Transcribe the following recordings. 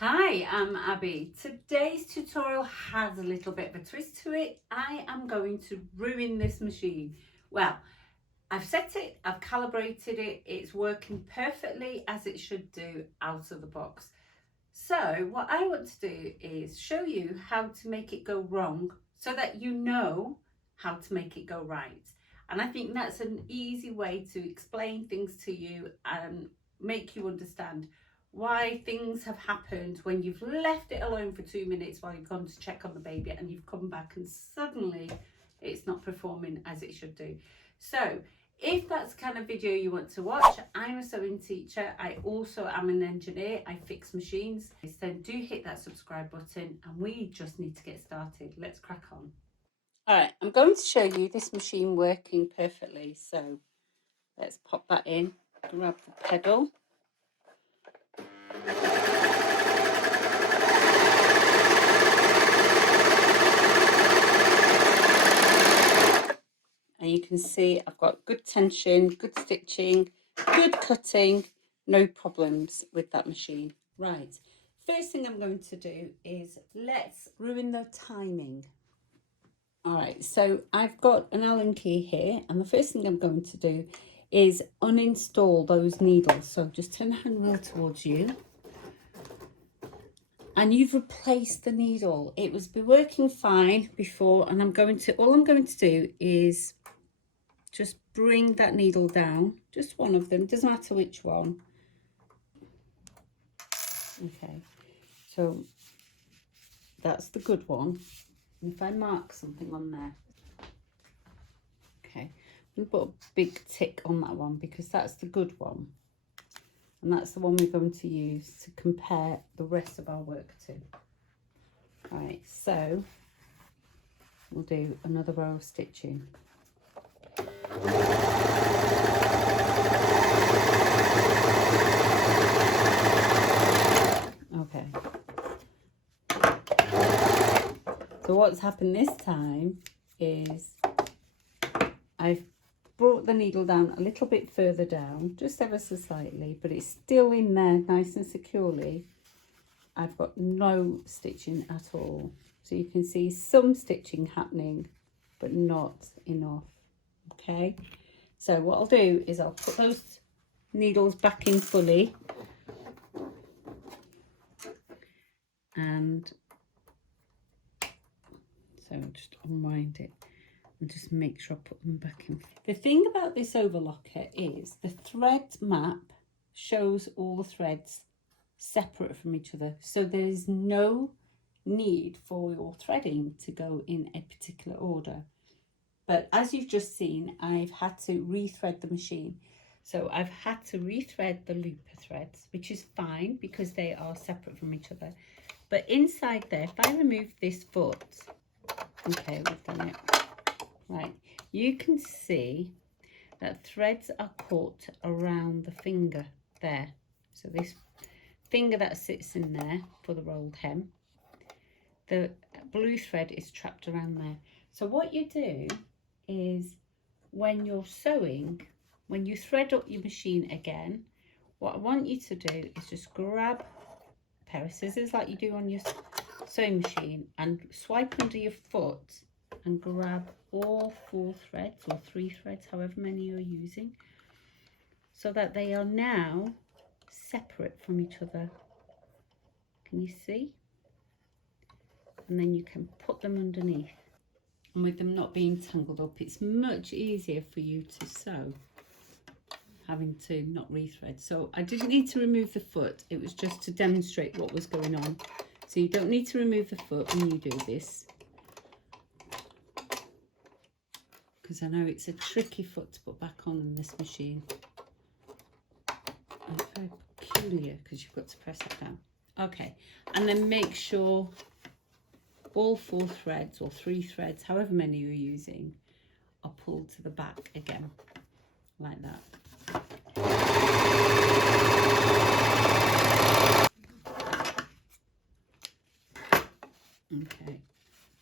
Hi, I'm Abby. Today's tutorial has a little bit of a twist to it. I am going to ruin this machine. Well, I've set it, I've calibrated it, it's working perfectly as it should do out of the box. So what I want to do is show you how to make it go wrong so that you know how to make it go right. And I think that's an easy way to explain things to you and make you understand why things have happened when you've left it alone for 2 minutes while you've gone to check on the baby and you've come back and suddenly it's not performing as it should do. So if that's the kind of video you want to watch, I'm a sewing teacher. I also am an engineer. I fix machines. So do hit that subscribe button and we just need to get started. Let's crack on. All right, I'm going to show you this machine working perfectly. So let's pop that in, grab the pedal. And you can see I've got good tension, good stitching, good cutting, no problems with that machine. Right, first thing I'm going to do is let's ruin the timing. All right, so I've got an Allen key here, and the first thing I'm going to do is uninstall those needles. So just turn the handle towards you. And you've replaced the needle. It was working fine before, and all I'm going to do is just bring that needle down, just one of them, doesn't matter which one. Okay, so that's the good one. And if I mark something on there, okay, I'm going to put a big tick on that one because that's the good one. And that's the one we're going to use to compare the rest of our work to. Right, so we'll do another row of stitching. Okay. So what's happened this time is I've brought the needle down a little bit further down, just ever so slightly, but it's still in there nice and securely. I've got no stitching at all. So you can see some stitching happening, but not enough. Okay, so what I'll do is I'll put those needles back in fully and so I'll just unwind it and just make sure I put them back in. The thing about this overlocker is the thread map shows all the threads separate from each other, so there is no need for your threading to go in a particular order. But as you've just seen, I've had to rethread the machine. So I've had to rethread the looper threads, which is fine because they are separate from each other. But inside there, if I remove this foot, okay, we've done it. Right, you can see that threads are caught around the finger there. So this finger that sits in there for the rolled hem, the blue thread is trapped around there. So what you do is when you're sewing, when you thread up your machine again, what I want you to do is just grab a pair of scissors like you do on your sewing machine and swipe under your foot and grab all 4 threads or 3 threads, however many you're using, so that they are now separate from each other. Can you see? And then you can put them underneath. And with them not being tangled up, it's much easier for you to sew, having to not rethread. So I didn't need to remove the foot, it was just to demonstrate what was going on. So you don't need to remove the foot when you do this, because I know it's a tricky foot to put back on in this machine. And it's very peculiar because you've got to press it down. Okay, and then make sure all 4 threads or 3 threads, however many you're using, are pulled to the back again, like that. Okay,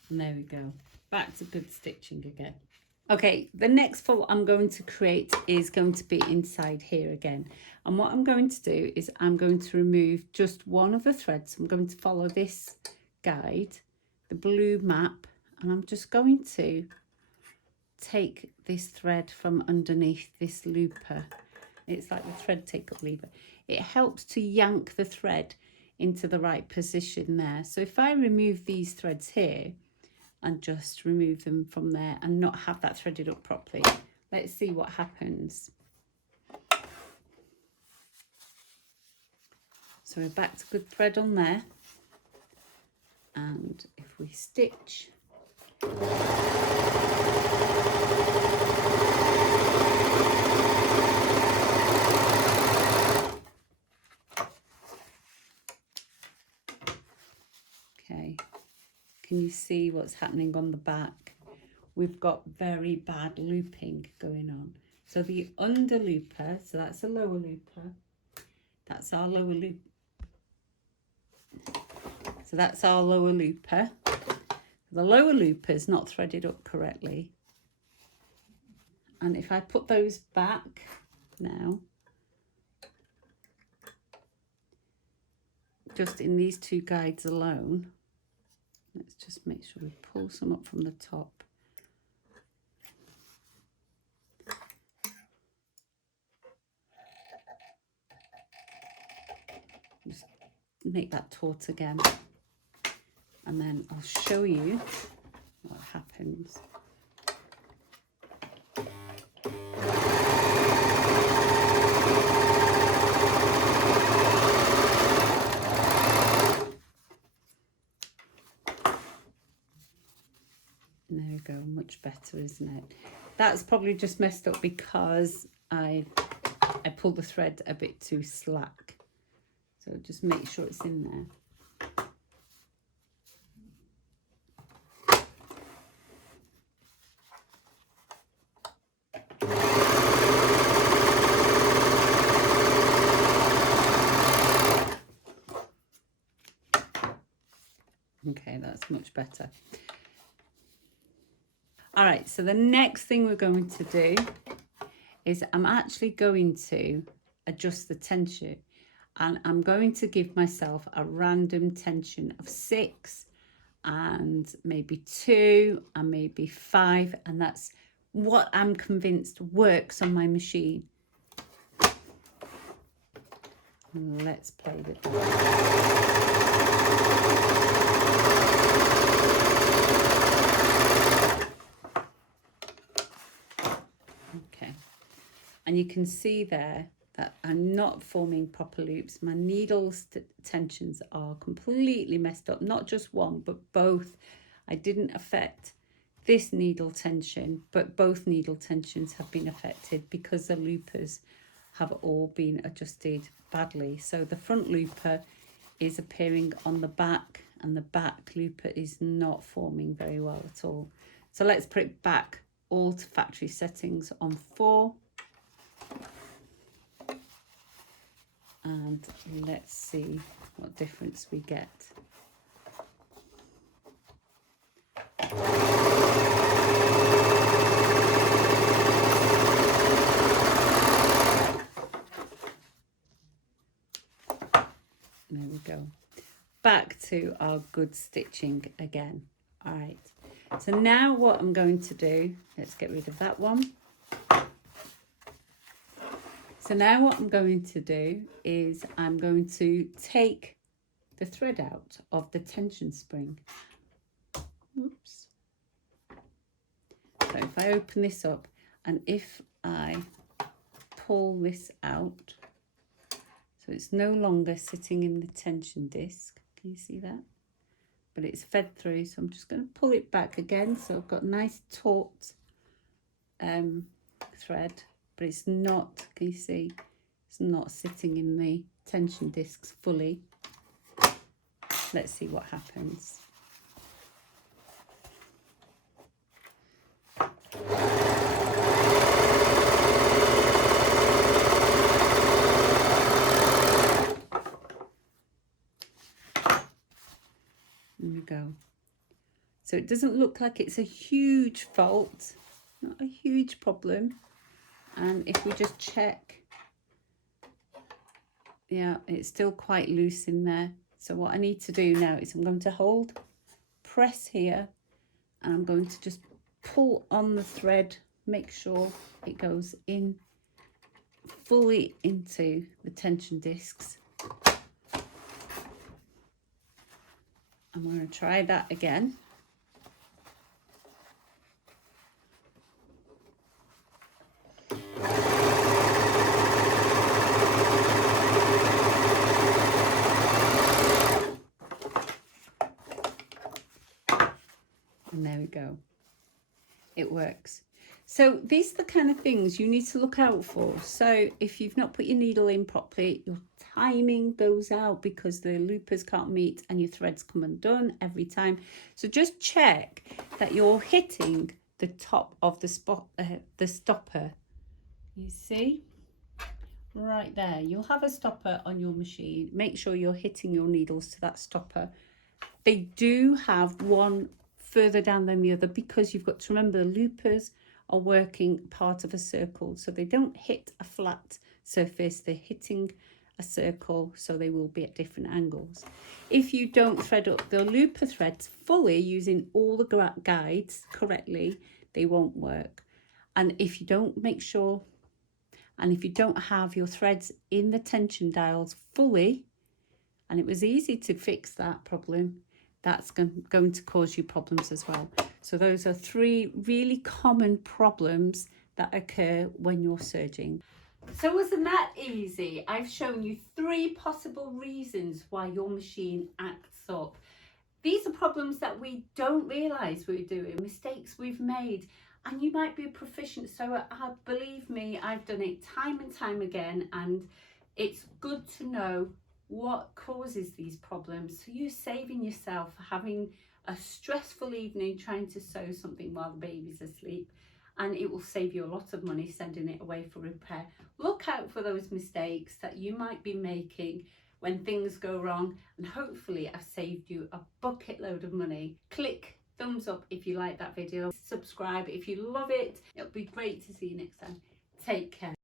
and there we go. Back to good stitching again. Okay, the next fault I'm going to create is going to be inside here again. And what I'm going to do is I'm going to remove just one of the threads. I'm going to follow this guide, the blue map, and I'm just going to take this thread from underneath this looper. It's like the thread take-up lever. It helps to yank the thread into the right position there. So if I remove these threads here and just remove them from there and not have that threaded up properly, let's see what happens. So we're back to good thread on there. And if we stitch, okay, can you see what's happening on the back? We've got very bad looping going on. So the under looper, so that's a lower looper, that's our lower loop. So that's our lower looper. The lower looper is not threaded up correctly. And if I put those back now, just in these two guides alone, let's just make sure we pull some up from the top. Just make that taut again. And then I'll show you what happens. There we go, much better, isn't it? That's probably just messed up because I pulled the thread a bit too slack. So just make sure it's in there. Okay, that's much better. All right, so the next thing we're going to do is I'm actually going to adjust the tension, and I'm going to give myself a random tension of 6 and maybe 2 and maybe 5, and that's what I'm convinced works on my machine. Let's play with that. And you can see there that I'm not forming proper loops. My needle tensions are completely messed up, not just one, but both. I didn't affect this needle tension, but both needle tensions have been affected because the loopers have all been adjusted badly. So the front looper is appearing on the back and the back looper is not forming very well at all. So let's put it back all to factory settings on 4. And let's see what difference we get. There we go. Back to our good stitching again. All right. So now what I'm going to do, let's get rid of that one. So now what I'm going to do is I'm going to take the thread out of the tension spring. Oops. So if I open this up and if I pull this out, so it's no longer sitting in the tension disc. Can you see that? But it's fed through, so I'm just going to pull it back again. So I've got a nice taut thread. But it's not, can you see, it's not sitting in the tension discs fully. Let's see what happens. There we go. So it doesn't look like it's a huge fault, not a huge problem. And if we just check, yeah, it's still quite loose in there. So what I need to do now is I'm going to hold, press here, and I'm going to just pull on the thread, make sure it goes in fully into the tension discs. I'm going to try that again. And there we go. It works. So these are the kind of things you need to look out for. So if you've not put your needle in properly, your timing goes out because the loopers can't meet and your threads come undone every time. So just check that you're hitting the top of the stopper. You see? Right there. You'll have a stopper on your machine. Make sure you're hitting your needles to that stopper. They do have one further down than the other because you've got to remember the loopers are working part of a circle, so they don't hit a flat surface, they're hitting a circle, so they will be at different angles. If you don't thread up the looper threads fully using all the guides correctly, they won't work. And if you don't make sure, and if you don't have your threads in the tension dials fully, and it was easy to fix that problem, that's going to cause you problems as well. So those are 3 really common problems that occur when you're serging. So wasn't that easy? I've shown you 3 possible reasons why your machine acts up. These are problems that we don't realise we're doing, mistakes we've made. And you might be a proficient sewer. Believe me, I've done it time and time again, and it's good to know what causes these problems, so you're saving yourself having a stressful evening trying to sew something while the baby's asleep, and it will save you a lot of money sending it away for repair. Look out for those mistakes that you might be making when things go wrong, and hopefully I've saved you a bucket load of money. Click thumbs up if you like that video, subscribe if you love it. It'll be great to see you next time. Take care.